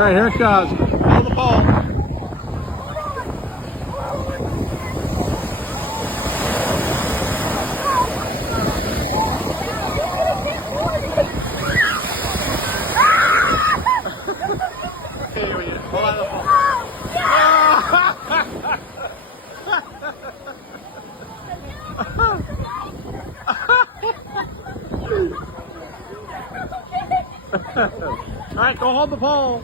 All right, here it goes. Hold the pole. Hold on the pole. All right, go hold the pole.